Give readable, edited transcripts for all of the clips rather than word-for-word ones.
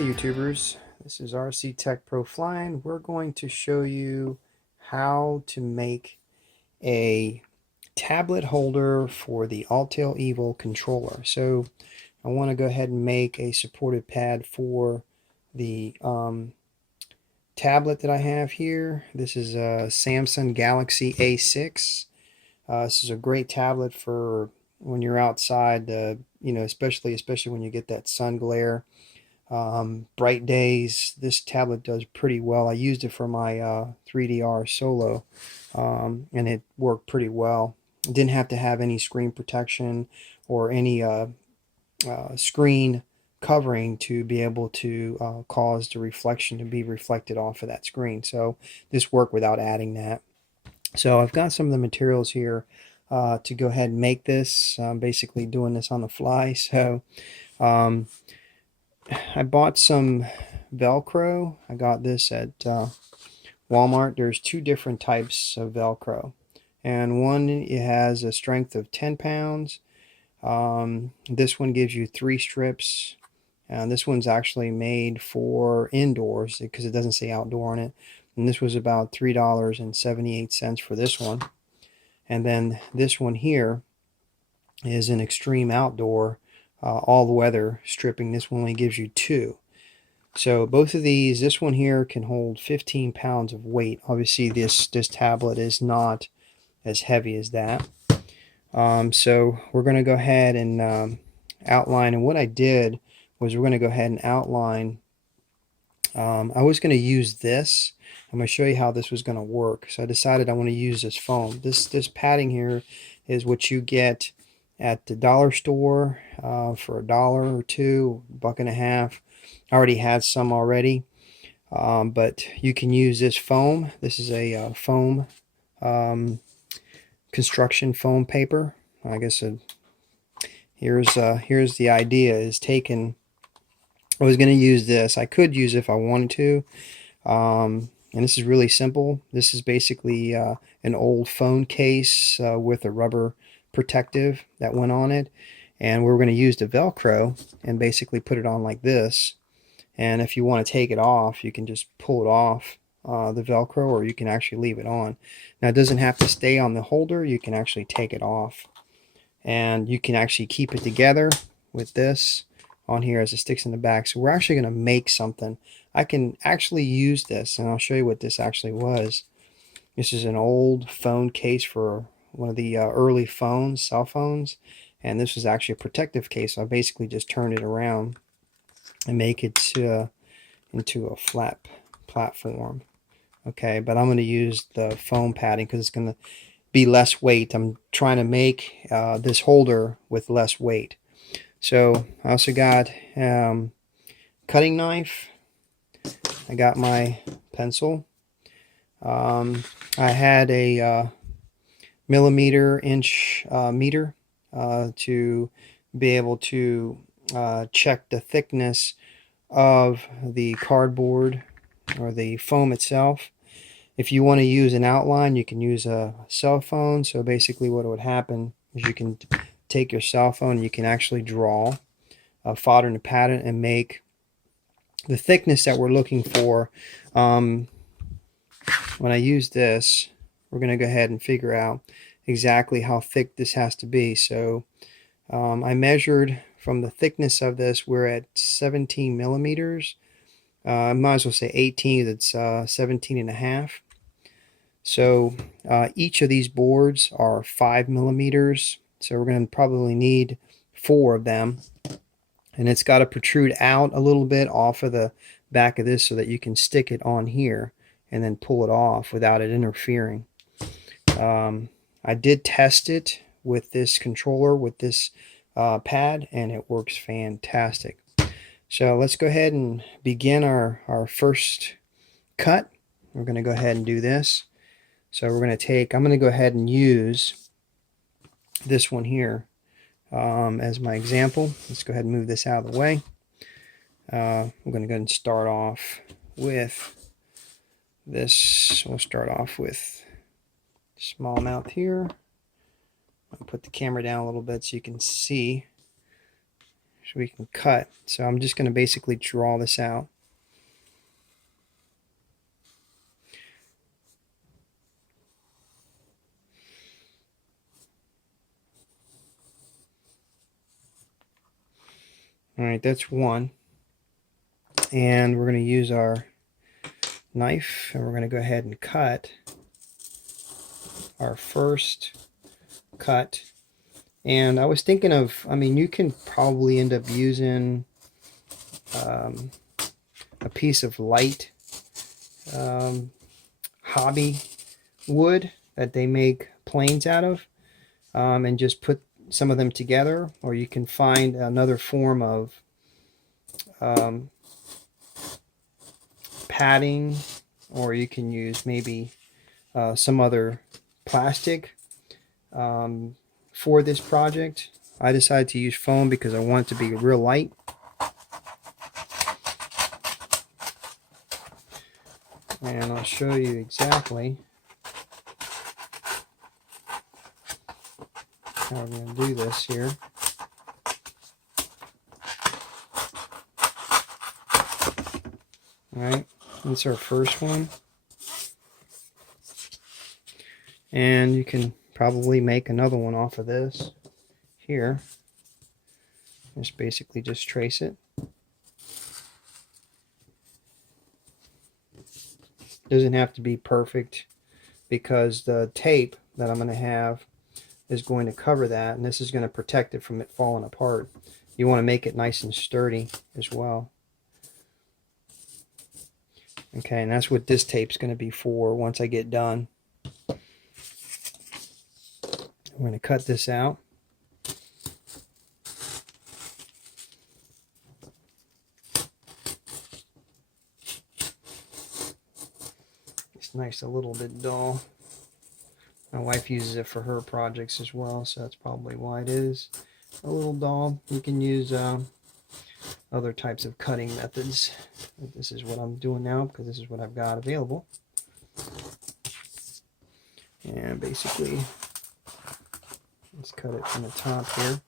Hey YouTubers, this is RC Tech Pro Flying. We're going to show you how to make a tablet holder for the Autel Evo controller. So I want to go ahead and make a supported pad for the tablet that I have here. This is a Samsung Galaxy A6. This is a great tablet for when you're outside, especially when you get that sun glare. Bright days, this tablet does pretty well. I used it for my 3DR solo, and it worked pretty well. It didn't have to have any screen protection or any screen covering to be able to cause the reflection to be reflected off of that screen. So this worked without adding that. So I've got some of the materials here to go ahead and make this. I'm basically doing this on the fly. So I bought some Velcro. I got this at Walmart. There's two different types of Velcro, and one it has a strength of 10 pounds. This one gives you 3 strips, and this one's actually made for indoors because it doesn't say outdoor on it. And this was about $3.78 for this one. And then this one here is an extreme outdoor all-weather stripping. This one only gives you 2. So both of these, this one here can hold 15 pounds of weight. Obviously this tablet is not as heavy as that. So we're going to go ahead and outline. And what I did was we're going to go ahead and outline. I was going to use this. I'm going to show you how this was going to work. So I decided I want to use this foam. This padding here is what you get at the dollar store for $1 or $2, $1.50. I already had some already, but you can use this foam. This is a foam construction foam paper. I guess here's the idea: is taken. I was going to use this. I could use it if I wanted to, and this is really simple. This is basically an old phone case with a rubber protective that went on it, and we're going to use the Velcro and basically put it on like this. And if you want to take it off, you can just pull it off the Velcro, or you can actually leave it on. Now it doesn't have to stay on the holder. You can actually take it off, and you can actually keep it together with this on here as it sticks in the back. So we're actually going to make something. I can actually use this, and I'll show you what this actually was. This is an old phone case for one of the early phones, cell phones, and this was actually a protective case. So I basically just turned it around and make it into a flat platform. Okay, but I'm going to use the foam padding because it's going to be less weight. I'm trying to make this holder with less weight. So I also got cutting knife. I got my pencil. I had a inch meter to be able to check the thickness of the cardboard or the foam itself. If you want to use an outline, you can use a cell phone. So basically what would happen is you can take your cell phone and you can actually draw a fodder and a pattern and make the thickness that we're looking for. When I use this, we're going to go ahead and figure out exactly how thick this has to be. So I measured from the thickness of this. We're at 17 millimeters. I might as well say 18. It's 17 and a half. So each of these boards are 5 millimeters. So we're going to probably need 4 of them. And it's got to protrude out a little bit off of the back of this so that you can stick it on here and then pull it off without it interfering. I did test it with this controller, with this pad, and it works fantastic. So let's go ahead and begin our first cut. We're going to go ahead and do this. So we're going to take, I'm going to go ahead and use this one here as my example. Let's go ahead and move this out of the way. We're going to go ahead and start off with this. We'll start off with small mouth here. I'll put the camera down a little bit so you can see. so we can cut. So I'm just going to basically draw this out. All right, that's one. And we're going to use our knife and we're going to go ahead and cut our first cut. And I was thinking of, I mean, you can probably end up using a piece of light hobby wood that they make planes out of, and just put some of them together, or you can find another form of padding, or you can use maybe some other plastic for this project. I decided to use foam because I want it to be real light. And I'll show you exactly how we're going to do this here. Alright, that's our first one. And you can probably make another one off of this here. Just basically just trace it. Doesn't have to be perfect because the tape that I'm going to have is going to cover that, and this is going to protect it from it falling apart. You want to make it nice and sturdy as well. Okay, and that's what this tape's going to be for once I get done. I'm going to cut this out. It's nice, a little bit dull. My wife uses it for her projects as well, so that's probably why it is a little dull. You can use other types of cutting methods. This is what I'm doing now because this is what I've got available. And basically, let's cut it from the top here.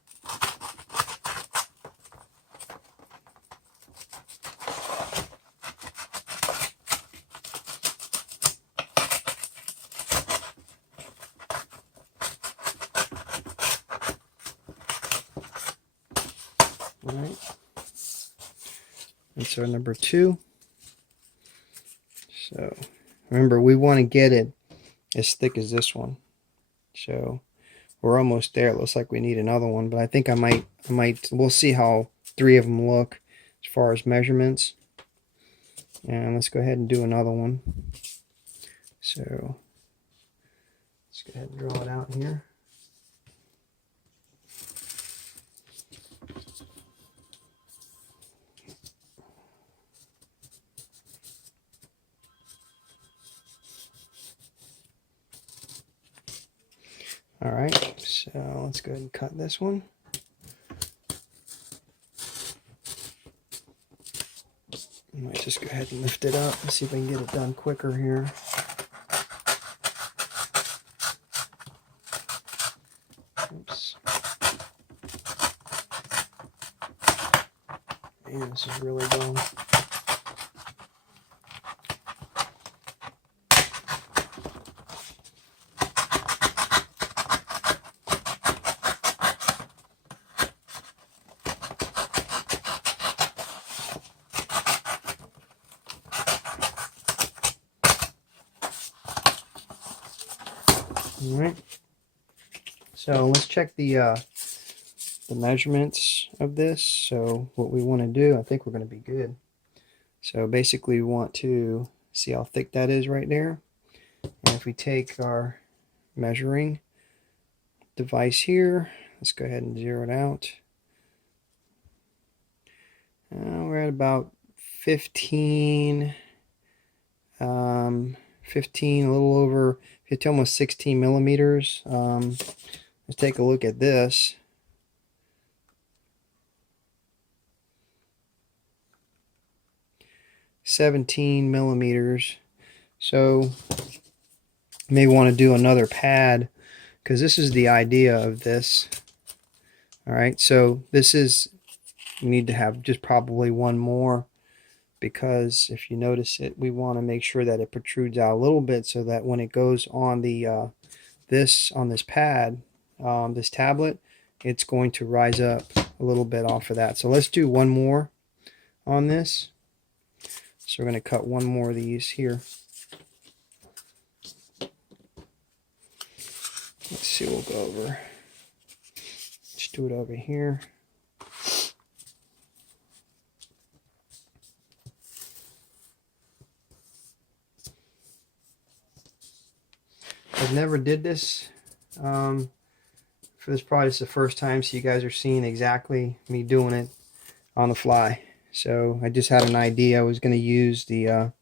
All right. That's our number 2. So remember, we want to get it as thick as this one. So we're almost there. It looks like we need another one, but I think I might, we'll see how 3 of them look as far as measurements. And let's go ahead and do another one. So let's go ahead and draw it out here. All right, so let's go ahead and cut this one. I might just go ahead and lift it up and see if I can get it done quicker here. Oops. Man, this is really dull. All right, so let's check the measurements of this. So what we want to do, I think we're going to be good. So basically we want to see how thick that is right there. And if we take our measuring device here, let's go ahead and zero it out. We're at about 15, a little over, it's almost 16 millimeters. Let's take a look at this. $17 millimeters. So you may want to do another pad because this is the idea of this. All right, so this is We need to have just probably one more, because if you notice it, we want to make sure that it protrudes out a little bit so that when it goes on the this pad, this tablet, it's going to rise up a little bit off of that. So let's do one more on this. So we're going to cut one more of these here. Let's see, we'll go over. Let's do it over here. I've never did this. For this probably is the first time, so you guys are seeing exactly me doing it on the fly. So I just had an idea. I was going to use the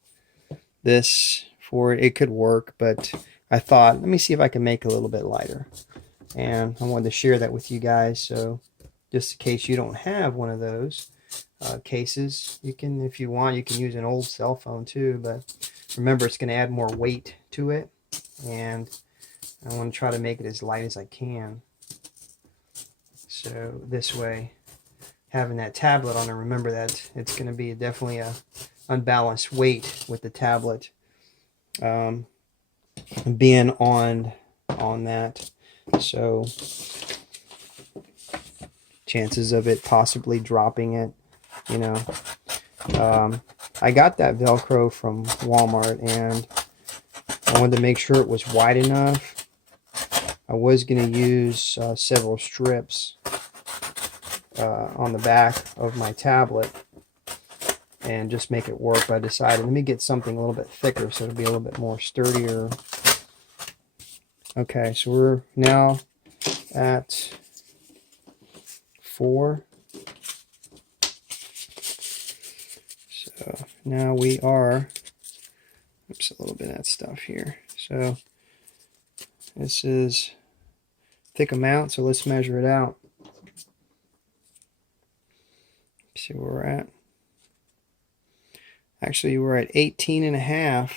this for it. It could work, but I thought, let me see if I can make it a little bit lighter. And I wanted to share that with you guys. So just in case you don't have one of those cases, you can, if you want, you can use an old cell phone too. But remember, it's going to add more weight to it, and I want to try to make it as light as I can. So this way, having that tablet on it, remember that it's going to be definitely a unbalanced weight with the tablet being on that. So chances of it possibly dropping it, you know. I got that Velcro from Walmart, and I wanted to make sure it was wide enough. I was going to use several strips on the back of my tablet and just make it work, but I decided, let me get something a little bit thicker so it'll be a little bit more sturdier. Okay, so we're now at 4. So now we are, oops, a little bit of that stuff here. So this is thick amount, so let's measure it out. See where we're at. Actually, we're at 18.5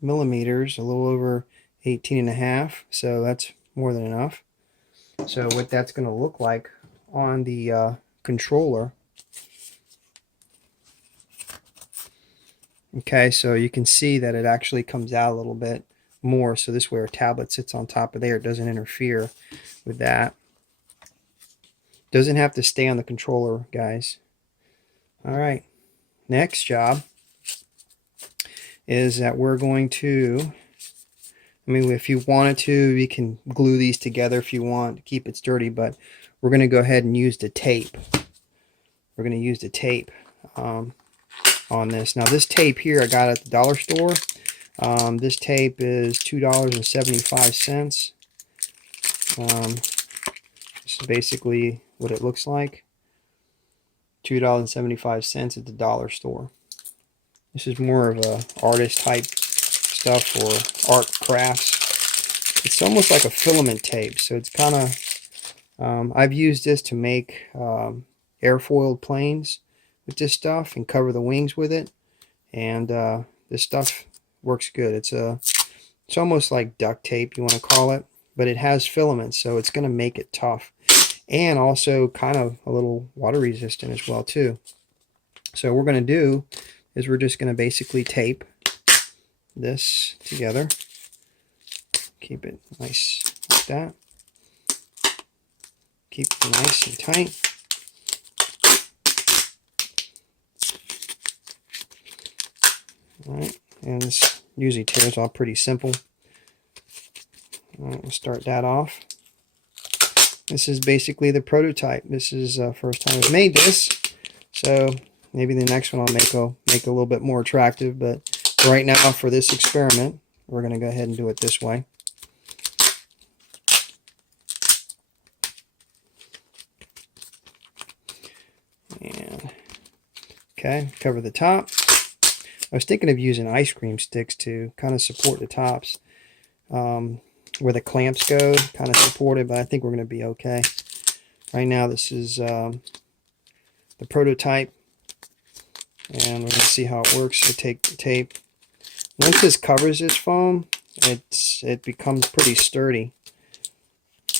millimeters, a little over 18.5, so that's more than enough. So what that's going to look like on the controller. Okay, so you can see that it actually comes out a little bit more, so this way our tablet sits on top of there. It doesn't interfere with that. Doesn't have to stay on the controller, guys. All right, next job is that we're going to, I mean, if you wanted to, you can glue these together if you want to keep it sturdy, but we're going to go ahead and use the tape. We're going to use the tape on this. Now this tape here I got at the dollar store. This tape is $2.75. This is basically what it looks like. $2.75 at the dollar store. This is more of a artist type stuff for art crafts. It's almost like a filament tape, so it's kind of I've used this to make airfoiled planes with this stuff and cover the wings with it, and this stuff works good. It's almost like duct tape, you want to call it, but it has filaments, so it's going to make it tough and also kind of a little water resistant as well too. So what we're going to do is we're just going to basically tape this together. Keep it nice like that. Keep it nice and tight. Alright, and this usually tears off pretty simple. Alright, we'll start that off. This is basically the prototype. This is first time I've made this, so maybe the next one I'll make a little bit more attractive, but right now for this experiment, we're going to go ahead and do it this way. And okay, cover the top. I was thinking of using ice cream sticks to kind of support the tops. Where the clamps go, kind of support it, but I think we're going to be okay. Right now this is the prototype, and we're going to see how it works. So take the tape. Once this covers this foam, it becomes pretty sturdy,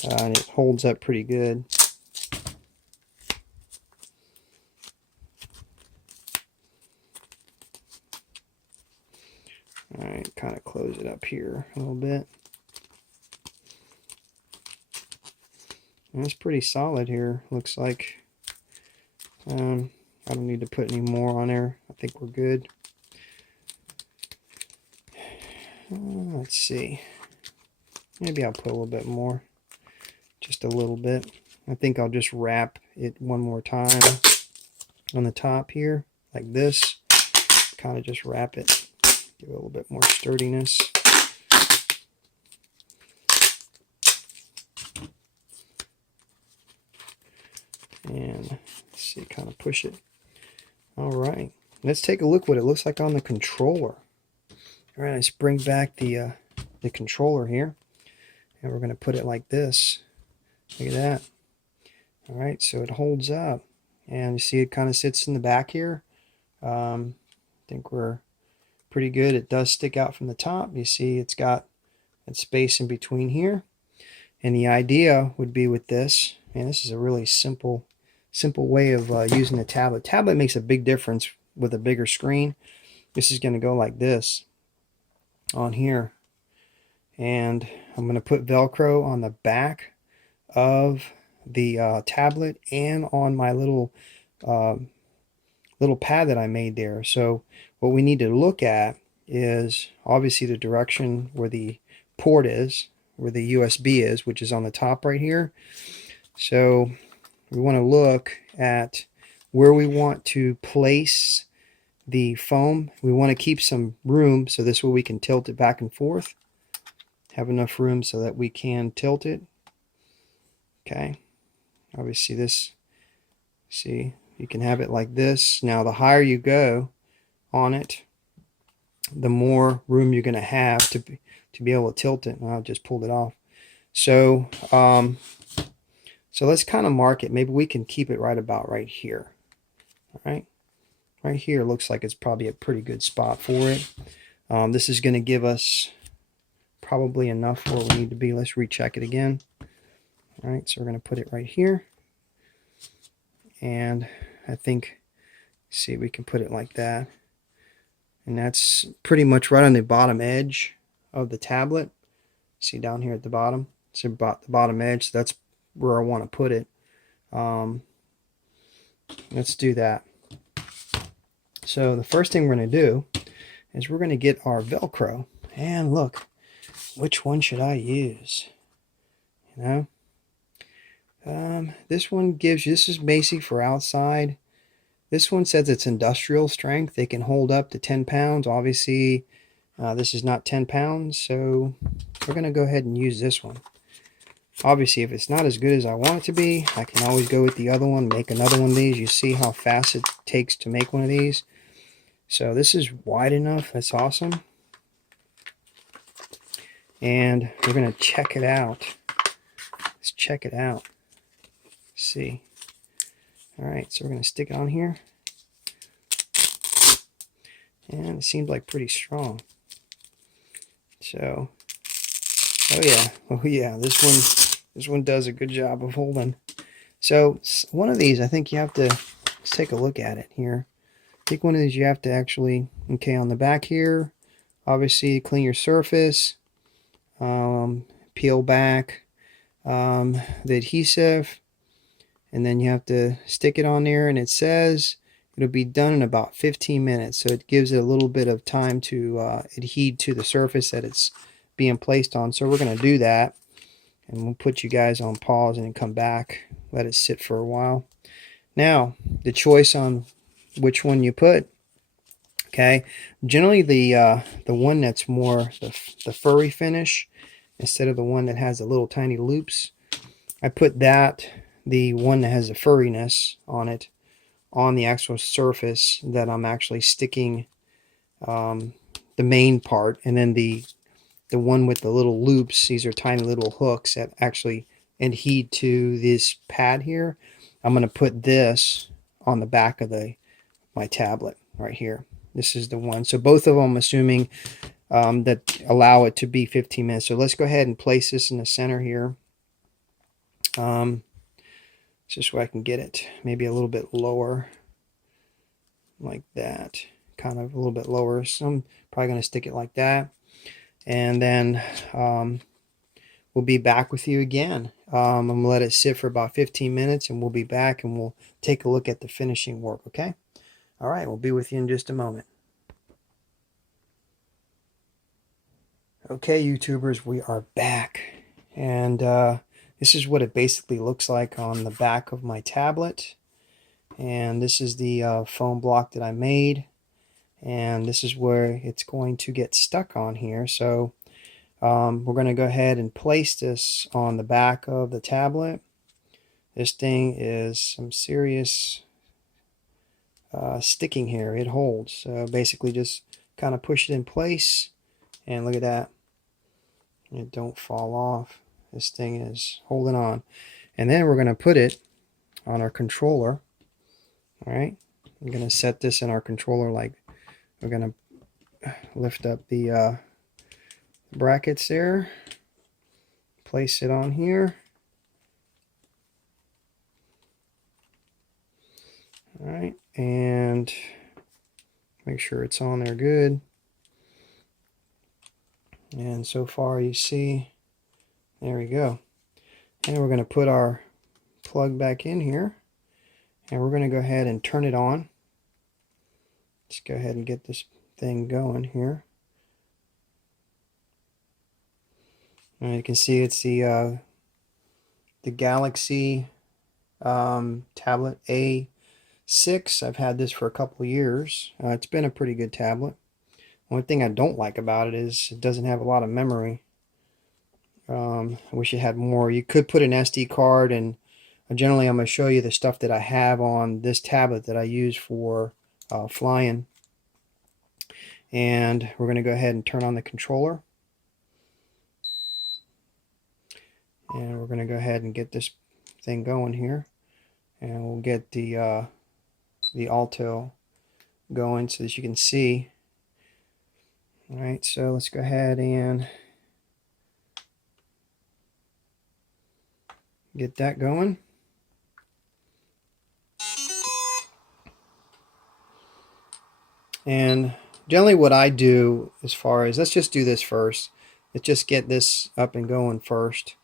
and it holds up pretty good. All right, kind of close it up here a little bit. And it's pretty solid here, looks like. I don't need to put any more on there. I think we're good. Let's see. Maybe I'll put a little bit more. Just a little bit. I think I'll just wrap it one more time on the top here, like this. Kind of just wrap it. Give it a little bit more sturdiness. And let's see, kind of push it. All right, let's take a look what it looks like on the controller. All right, let's bring back the controller here, and we're going to put it like this. Look at that. All right, so it holds up, and you see it kind of sits in the back here. I think we're pretty good. It does stick out from the top. You see it's got that space in between here, and the idea would be with this, and this is a really simple way of using the tablet. Tablet makes a big difference with a bigger screen. This is going to go like this on here, and I'm going to put Velcro on the back of the tablet and on my little pad that I made there. So what we need to look at is obviously the direction where the port is, where the USB is, which is on the top right here. So we want to look at where we want to place the foam. We want to keep some room, so this way we can tilt it back and forth. Have enough room so that we can tilt it. Okay. Obviously this, see, you can have it like this. Now the higher you go on it, the more room you're going to have to be able to tilt it. And I'll just pull it off. So so let's kind of mark it. Maybe we can keep it right about right here. All right. Right here looks like it's probably a pretty good spot for it. This is going to give us probably enough where we need to be. Let's recheck it again. All right, so we're going to put it right here. And I think, see, we can put it like that. And that's pretty much right on the bottom edge of the tablet. See down here at the bottom? It's about the bottom edge, so that's where I want to put it. Let's do that. So the first thing we're going to do is we're going to get our Velcro. And look, which one should I use? You know? This one gives you, this is basic for outside. This one says it's industrial strength. They can hold up to 10 pounds. Obviously, this is not 10 pounds, so we're going to go ahead and use this one. Obviously, if it's not as good as I want it to be, I can always go with the other one, make another one of these. You see how fast it takes to make one of these. So this is wide enough. That's awesome. And we're going to check it out. Let's check it out. See. All right, so we're going to stick it on here. And it seems like pretty strong. So, oh yeah, this one does a good job of holding. So one of these, I think you have to, let's take a look at it here. I think one of these you have to actually, okay, on the back here, obviously clean your surface, peel back the adhesive, and then you have to stick it on there, and it says it'll be done in about 15 minutes. So it gives it a little bit of time to adhere to the surface that it's being placed on. So we're going to do that, and we'll put you guys on pause and then come back, let it sit for a while. Now, the choice on which one you put. Okay, generally the one that's more the furry finish instead of the one that has the little tiny loops. I put the one that has the furriness on it, on the actual surface that I'm actually sticking the main part, and then the one with the little loops, these are tiny little hooks that actually adhere to this pad here. I'm going to put this on the back of my tablet right here. This is the one. So both of them, assuming that allow it to be 15 minutes. So let's go ahead and place this in the center here. Just so I can get it maybe a little bit lower like that. kind of a little bit lower, so I'm probably going to stick it like that. And then we'll be back with you again. I'm going to let it sit for about 15 minutes, and we'll be back, and we'll take a look at the finishing work, okay? All right, we'll be with you in just a moment. Okay, YouTubers, we are back. And this is what it basically looks like on the back of my tablet. And this is the foam block that I made. And this is where it's going to get stuck on here. So we're going to go ahead and place this on the back of the tablet. This thing is some serious sticking here. It holds. So basically just kind of push it in place, and look at that. It don't fall off. This thing is holding on. And then we're going to put it on our controller. All right. I'm going to set this in our controller, like we're going to lift up the brackets there, place it on here. All right, and make sure it's on there good. And so far you see, there we go. And we're going to put our plug back in here, and we're going to go ahead and turn it on. Let's go ahead and get this thing going here. And you can see it's the Galaxy Tablet A6. I've had this for a couple of years. It's been a pretty good tablet. One thing I don't like about it is it doesn't have a lot of memory. I wish it had more. You could put an SD card, and generally I'm going to show you the stuff that I have on this tablet that I use for flying. And we're going to go ahead and turn on the controller. And we're going to go ahead and get this thing going here. And we'll get the Autel going so that you can see. All right, so let's go ahead and get that going. And generally what I do, as far as, let's just do this first. Let's just get this up and going first.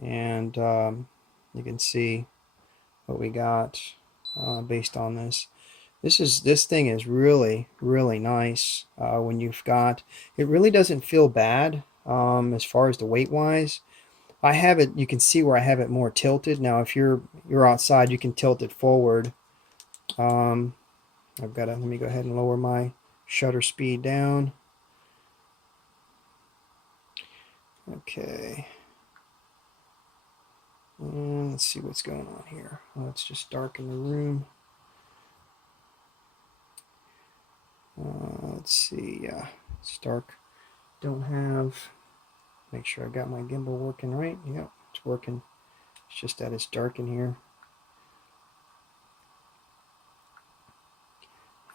And you can see what we got based on this. This thing is really nice. When you've got, it really doesn't feel bad as far as the weight wise. I have it, you can see where I have it more tilted. Now if you're outside, you can tilt it forward. I've got to, let me go ahead and lower my shutter speed down. Okay. And let's see what's going on here. Let's just darken the room. Let's see. Yeah, it's dark. Don't have. Make sure I got my gimbal working right. Yep, it's working. It's just that it's dark in here.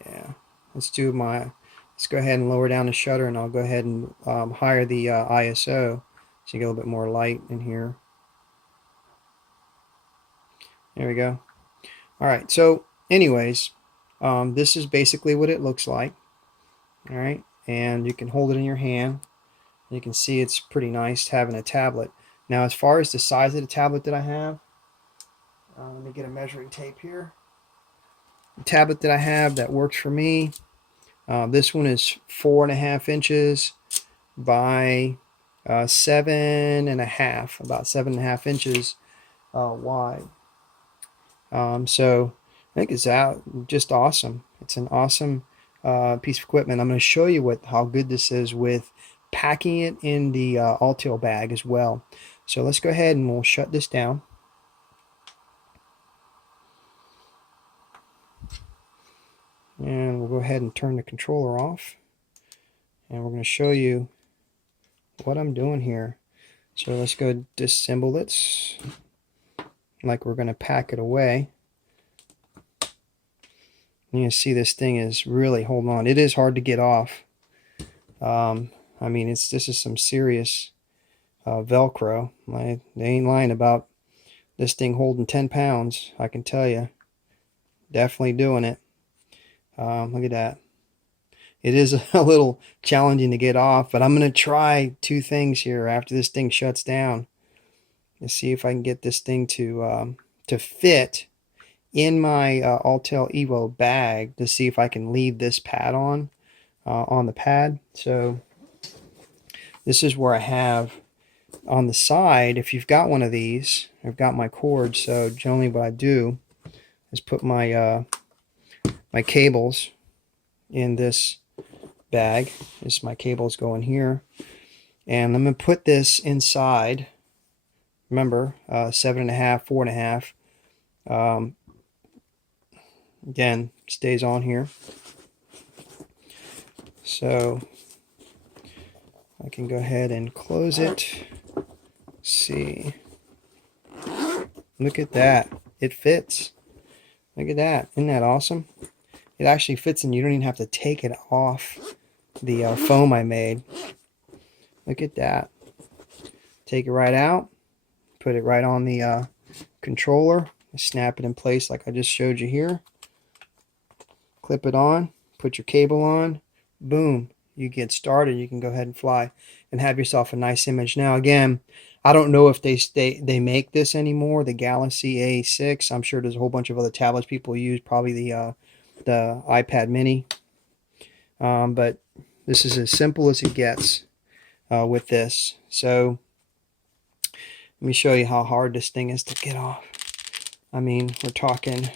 Yeah, let's go ahead and lower down the shutter, and I'll go ahead and higher the ISO so you get a little bit more light in here. There we go. All right, so anyways, this is basically what it looks like. All right, and you can hold it in your hand. You can see it's pretty nice having a tablet. Now, as far as the size of the tablet that I have, let me get a measuring tape here. The tablet that I have that works for me, this one is 4.5 inches by 7.5, about 7.5 inches wide. So I think it's just awesome. It's an awesome piece of equipment. I'm going to show you how good this is with packing it in the Autel bag as well. So let's go ahead and we'll shut this down. And we'll go ahead and turn the controller off. And we're going to show you what I'm doing here. So let's go disassemble this like we're going to pack it away. You can see this thing is really holding on. It is hard to get off. I mean, this is some serious Velcro. They ain't lying about this thing holding 10 pounds, I can tell you. Definitely doing it. Look at that. it is a little challenging to get off, but I'm going to try two things here after this thing shuts down. Let's see if I can get this thing to fit in my Autel Evo bag, to see if I can leave this pad on the pad. So this is where I have on the side, if you've got one of these, I've got my cord. So generally what I do is put my my cables in this bag. This, my cables go in here, and I'm going to put this inside. Remember, 7.5, 4.5. Again, stays on here. So I can go ahead and close it. Let's see. Look at that. It fits. Look at that. Isn't that awesome? It actually fits, and you don't even have to take it off the foam I made. Look at that. Take it right out. Put it right on the controller. Snap it in place like I just showed you here. Clip it on. Put your cable on. Boom. You get started. You can go ahead and fly and have yourself a nice image. Now again, I don't know if they make this anymore, the Galaxy A6. I'm sure there's a whole bunch of other tablets people use, probably the iPad mini. But this is as simple as it gets with this. So let me show you how hard this thing is to get off. I mean, we're talking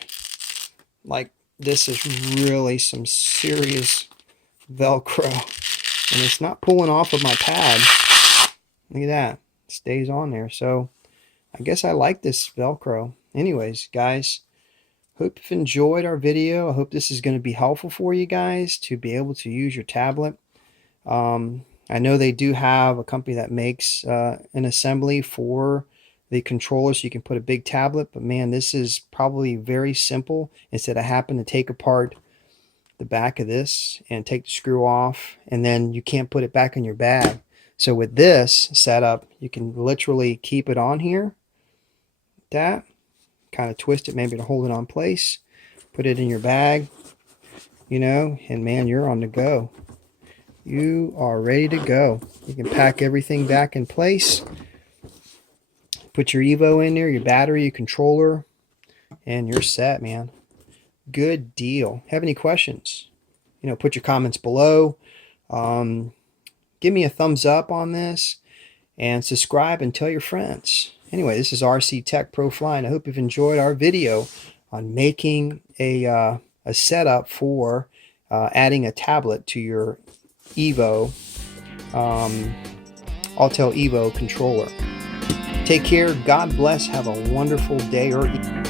like, this is really some serious Velcro, and it's not pulling off of my pad. Look at that. It stays on there. So I guess I like this Velcro. Anyways, guys, hope you've enjoyed our video. I hope this is going to be helpful for you guys to be able to use your tablet. I know they do have a company that makes an assembly for the controller, so you can put a big tablet, but man, this is probably very simple. Instead of having to take apart the back of this and take the screw off, and then you can't put it back in your bag. So with this setup, you can literally keep it on here, that kind of twist it maybe to hold it on place, put it in your bag, you know, and man, you're on the go. You are ready to go. You can pack everything back in place, put your Evo in there, your battery, your controller, and you're set, man. Good deal. Have any questions? You know, put your comments below. Give me a thumbs up on this, and subscribe and tell your friends. Anyway, this is RC Tech Pro Fly, and I hope you've enjoyed our video on making a setup for adding a tablet to your Evo, Autel Evo controller. Take care. God bless. Have a wonderful day or evening.